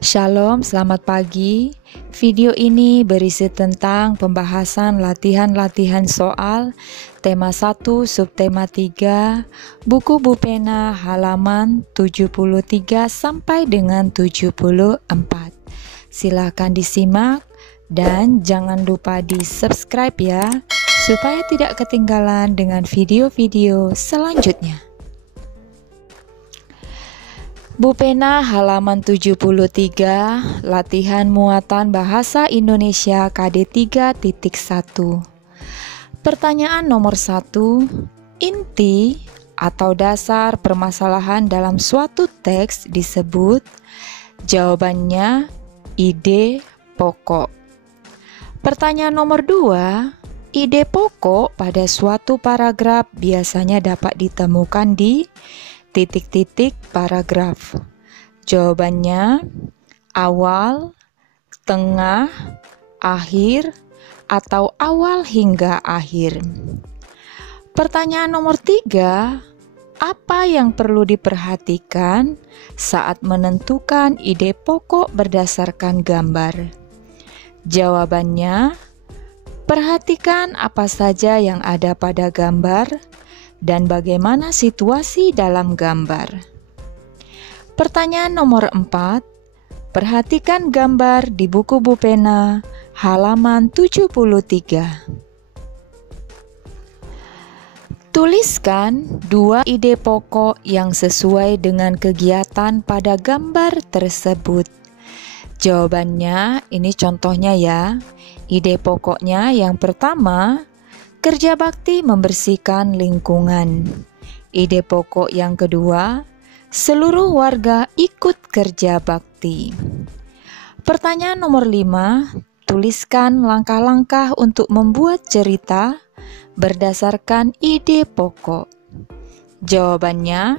Shalom, selamat pagi. Video ini berisi tentang pembahasan latihan-latihan soal tema 1 subtema 3 buku Bupena halaman 73 sampai dengan 74. Silakan disimak dan jangan lupa di subscribe ya, supaya tidak ketinggalan dengan video-video selanjutnya. Bupena halaman 73, latihan muatan bahasa Indonesia KD 3.1. Pertanyaan nomor 1, inti atau dasar permasalahan dalam suatu teks disebut. Jawabannya ide pokok. Pertanyaan nomor 2, ide pokok pada suatu paragraf biasanya dapat ditemukan di titik-titik paragraf. Jawabannya awal, tengah, akhir, atau awal hingga akhir. Pertanyaan nomor 3, apa yang perlu diperhatikan saat menentukan ide pokok berdasarkan gambar? Jawabannya, perhatikan apa saja yang ada pada gambar dan bagaimana situasi dalam gambar. Pertanyaan nomor 4, perhatikan gambar di buku Bupena halaman 73. Tuliskan 2 ide pokok yang sesuai dengan kegiatan pada gambar tersebut. Jawabannya, ini contohnya ya. Ide pokoknya yang pertama, kerja bakti membersihkan lingkungan. Ide pokok yang kedua, seluruh warga ikut kerja bakti. Pertanyaan nomor 5, tuliskan langkah-langkah untuk membuat cerita berdasarkan ide pokok. Jawabannya,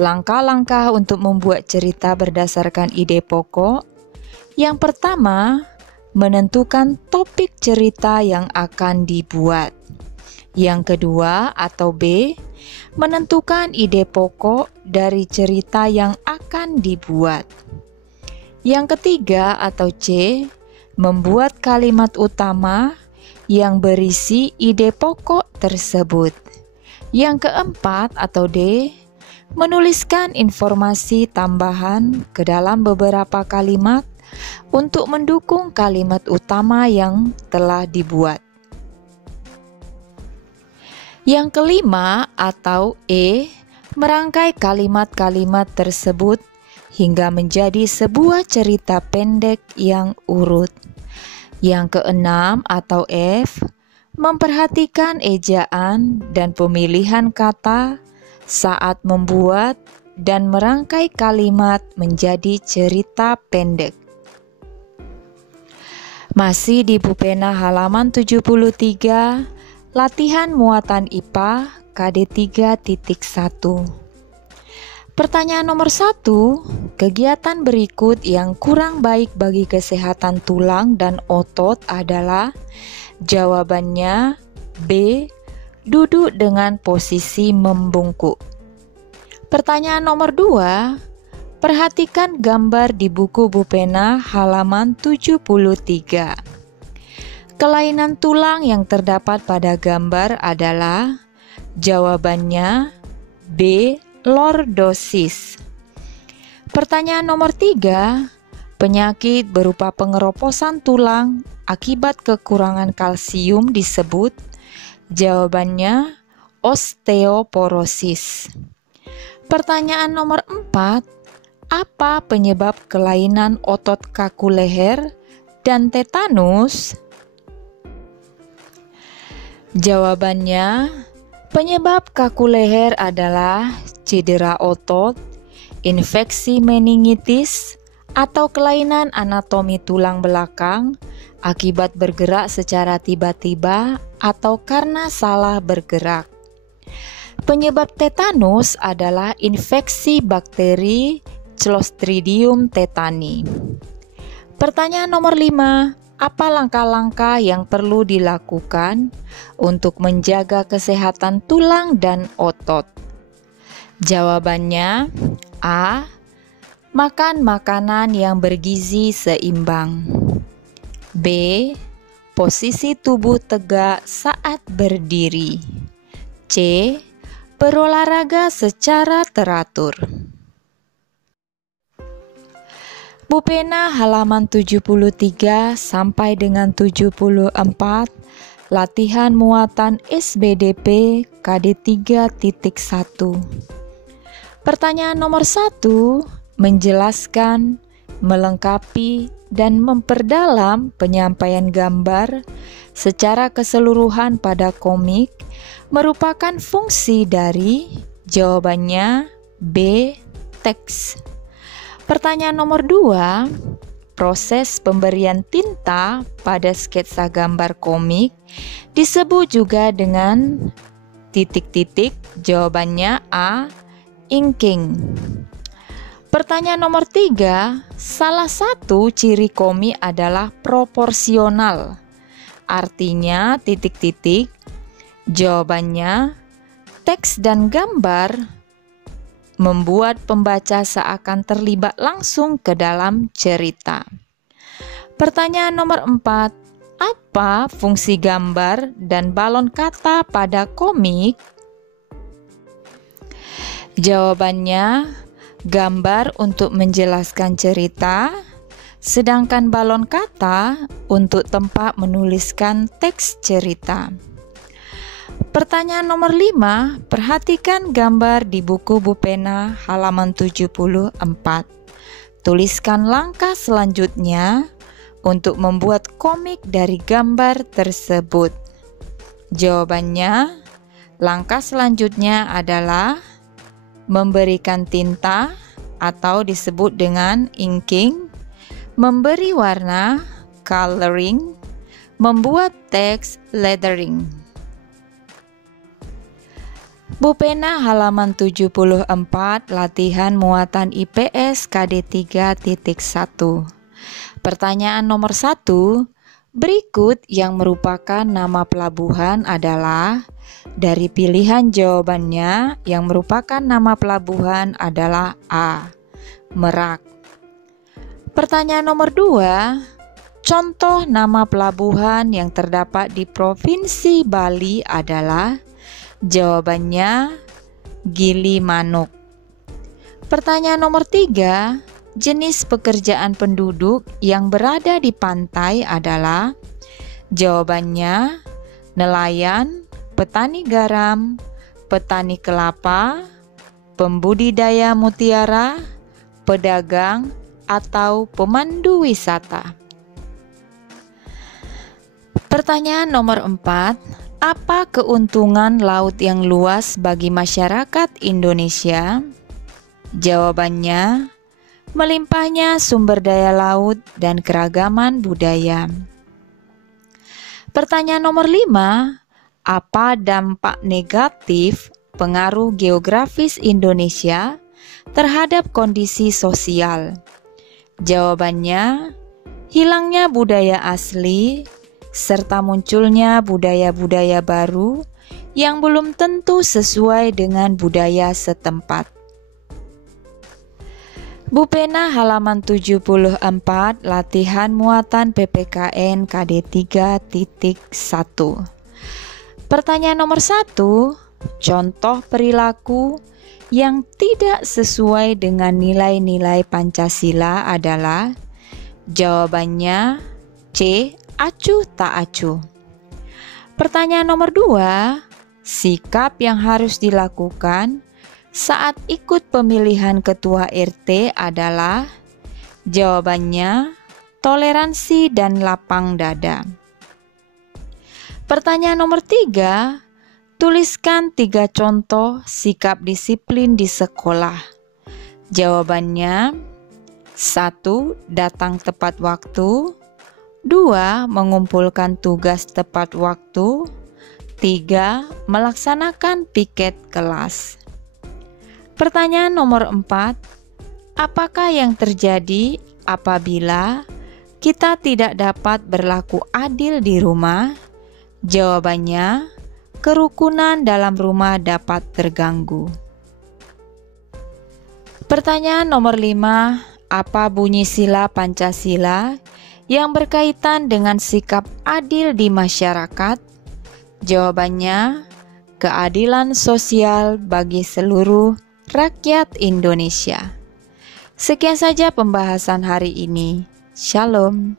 langkah-langkah untuk membuat cerita berdasarkan ide pokok. Yang pertama, menentukan topik cerita yang akan dibuat. Yang kedua atau B, menentukan ide pokok dari cerita yang akan dibuat. Yang ketiga atau C, membuat kalimat utama yang berisi ide pokok tersebut. Yang keempat atau D, menuliskan informasi tambahan ke dalam beberapa kalimat untuk mendukung kalimat utama yang telah dibuat. Yang kelima atau E, merangkai kalimat-kalimat tersebut hingga menjadi sebuah cerita pendek yang urut. Yang keenam atau F, memperhatikan ejaan dan pemilihan kata saat membuat dan merangkai kalimat menjadi cerita pendek. Masih di Bupena halaman 73, latihan muatan IPA KD 3.1. Pertanyaan nomor 1, kegiatan berikut yang kurang baik bagi kesehatan tulang dan otot adalah. Jawabannya B, duduk dengan posisi membungkuk. Pertanyaan nomor 2, perhatikan gambar di buku Bupena halaman 73. Kelainan tulang yang terdapat pada gambar adalah. Jawabannya B, lordosis. Pertanyaan nomor 3, penyakit berupa pengeroposan tulang akibat kekurangan kalsium disebut. Jawabannya osteoporosis. Pertanyaan nomor 4, apa penyebab kelainan otot kaku leher dan tetanus? Jawabannya, penyebab kaku leher adalah cedera otot, infeksi meningitis, atau kelainan anatomi tulang belakang akibat bergerak secara tiba-tiba atau karena salah bergerak. Penyebab tetanus adalah infeksi bakteri Clostridium tetani. Pertanyaan nomor 5, apa langkah-langkah yang perlu dilakukan untuk menjaga kesehatan tulang dan otot? Jawabannya A, Makan makanan yang bergizi seimbang. B. Posisi tubuh tegak saat berdiri. C. Berolahraga secara teratur. Bu Pena halaman 73 sampai dengan 74, latihan muatan SBDP KD 3.1. Pertanyaan nomor 1, menjelaskan, melengkapi, dan memperdalam penyampaian gambar secara keseluruhan pada komik merupakan fungsi dari jawabannya B. Teks. Pertanyaan nomor 2, proses pemberian tinta pada sketsa gambar komik disebut juga dengan ... Jawabannya A. Inking. Pertanyaan nomor 3, salah satu ciri komik adalah proporsional. Artinya ... Jawabannya, teks dan gambar membuat pembaca seakan terlibat langsung ke dalam cerita. Pertanyaan nomor 4, apa fungsi gambar dan balon kata pada komik? Jawabannya, gambar untuk menjelaskan cerita, sedangkan balon kata untuk tempat menuliskan teks cerita. Pertanyaan nomor 5, perhatikan gambar di buku Bu Pena halaman 74. Tuliskan langkah selanjutnya untuk membuat komik dari gambar tersebut. Jawabannya, langkah selanjutnya adalah memberikan tinta atau disebut dengan inking, memberi warna coloring, membuat teks lettering. Bu Pena halaman 74, latihan muatan IPS KD 3.1. Pertanyaan nomor 1, berikut yang merupakan nama pelabuhan adalah... Dari pilihan jawabannya, yang merupakan nama pelabuhan adalah A. Merak. Pertanyaan nomor 2, contoh nama pelabuhan yang terdapat di Provinsi Bali adalah... Jawabannya Gilimanuk. Pertanyaan nomor 3, jenis pekerjaan penduduk yang berada di pantai adalah... Jawabannya nelayan, petani garam, petani kelapa, pembudidaya mutiara, pedagang, atau pemandu wisata. Pertanyaan nomor 4, apa keuntungan laut yang luas bagi masyarakat Indonesia? Jawabannya, melimpahnya sumber daya laut dan keragaman budaya. Pertanyaan nomor 5, apa dampak negatif pengaruh geografis Indonesia terhadap kondisi sosial? Jawabannya, hilangnya budaya asli, serta munculnya budaya-budaya baru yang belum tentu sesuai dengan budaya setempat. Bu Pena halaman 74, latihan muatan PPKN KD 3.1. Pertanyaan nomor 1, contoh perilaku yang tidak sesuai dengan nilai-nilai Pancasila adalah... Jawabannya C. Acuh tak acuh. Pertanyaan nomor 2, sikap yang harus dilakukan saat ikut pemilihan ketua RT adalah... Jawabannya toleransi dan lapang dada. Pertanyaan nomor 3, tuliskan 3 contoh sikap disiplin di sekolah. Jawabannya 1. Datang tepat waktu, 2. Mengumpulkan tugas tepat waktu, 3. Melaksanakan piket kelas. Pertanyaan nomor 4, apakah yang terjadi apabila kita tidak dapat berlaku adil di rumah? Jawabannya, kerukunan dalam rumah dapat terganggu. Pertanyaan nomor 5, apa bunyi sila Pancasila yang berkaitan dengan sikap adil di masyarakat? Jawabannya, keadilan sosial bagi seluruh rakyat Indonesia. Sekian saja pembahasan hari ini. Shalom.